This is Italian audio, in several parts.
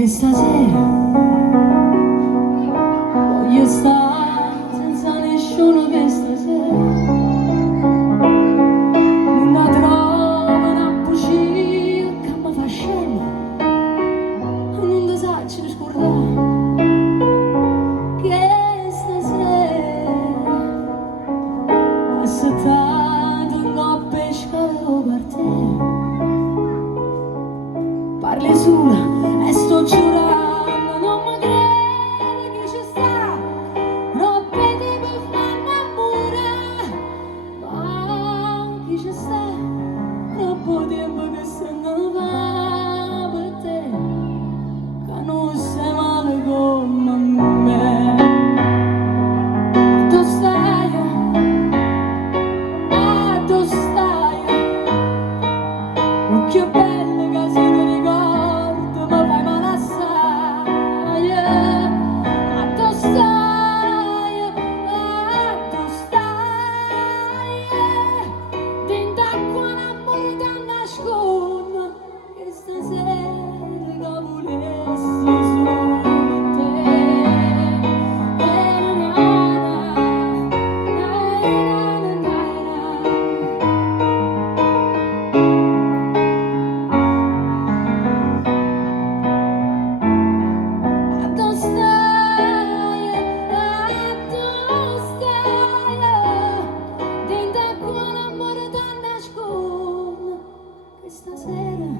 E stasera voglio stare senza nessuno, che stasera non trovo una bugia che mi fa scemo, non ti saccio scordare che stasera aspettato una pesca per te. Parli sola e sto giurando, non mi credi che ci sta, non vedi per farmi amore, ma chi ci sta, troppo tempo che se ne va per te, che non sei male come me. Tu stai, tu stai, occhio bello che si ti ricordo, ma fai male assai. Tu stai, dentro acqua un amore ti nascondo, che stasera che volessi solo te. Stasera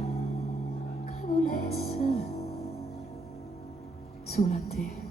che volesse solo a te.